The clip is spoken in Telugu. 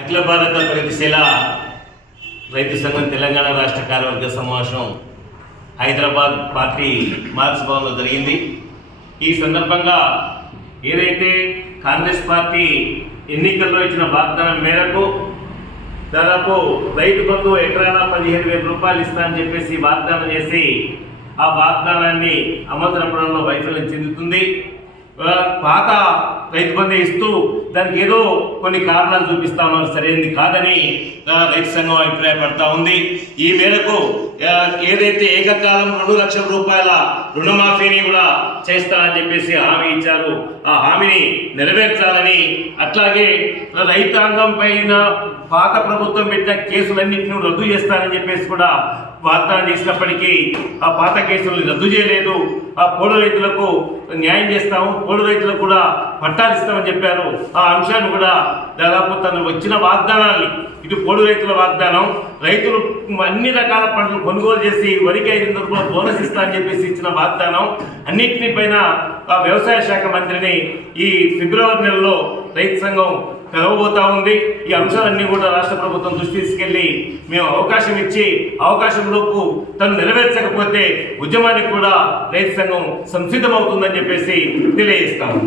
అఖిల భారత ప్రగతిశీల రైతు సంఘం తెలంగాణ రాష్ట్ర కార్యవర్గ సమావేశం హైదరాబాద్ పార్టీ మార్క్స్ భవన్లో జరిగింది. ఈ సందర్భంగా ఏదైతే కాంగ్రెస్ పార్టీ ఎన్నికల్లో ఇచ్చిన వాగ్దానం మేరకు దాదాపు రైతు బంధు ఎకరాల పదిహేను వేల రూపాయలు ఇస్తా అని చెప్పేసి వాగ్దానం చేసి ఆ వాగ్దానాన్ని అమలు జరపడంలో వైఫల్యం చెందుతుంది. పాత రైతు బంధు ఇస్తూ దానికి ఏదో కొన్ని కారణాలు చూపిస్తా ఉన్నారు. సరైనది కాదని రైతు సంఘం అభిప్రాయపడతా ఉంది. ఈ మేరకు ఏదైతే ఏకకాలం రెండు లక్షల రూపాయల రుణమాఫీని కూడా చేస్తానని చెప్పేసి హామీ ఇచ్చారు. ఆ హామీని నెరవేర్చాలని అట్లాగే రైతాంగం పైన పాత ప్రభుత్వం పెట్టిన కేసులన్నింటినీ రద్దు చేస్తానని చెప్పేసి కూడా వాగ్దానం చేసినప్పటికీ ఆ పాత కేసులను రద్దు చేయలేదు. ఆ పోడు రైతులకు న్యాయం చేస్తాము. పోడు రైతులకు కూడా పట్టాలు ఇస్తామని చెప్పారు. ఆ అంశాన్ని కూడా దాదాపు తను వచ్చిన వాగ్దానాన్ని ఇటు పోడు రైతుల వాగ్దానం రైతులు అన్ని రకాల పంటలు కొనుగోలు చేసి వరికి ఐదు వందల రూపాయలు బోనస్ ఇస్తా అని చెప్పేసి ఇచ్చిన వాగ్దానం అన్నింటిపైన ఆ వ్యవసాయ శాఖ మంత్రిని ఈ ఫిబ్రవరి నెలలో రైతు సంఘం కలవబోతా ఉంది. ఈ అంశాలన్నీ కూడా రాష్ట్ర ప్రభుత్వం దృష్టి తీసుకెళ్ళి మేము అవకాశం ఇచ్చి అవకాశంలోపు తను నెరవేర్చకపోతే ఉద్యమానికి కూడా రైతు సంఘం సంసిద్ధమవుతుందని చెప్పేసి తెలియజేస్తాము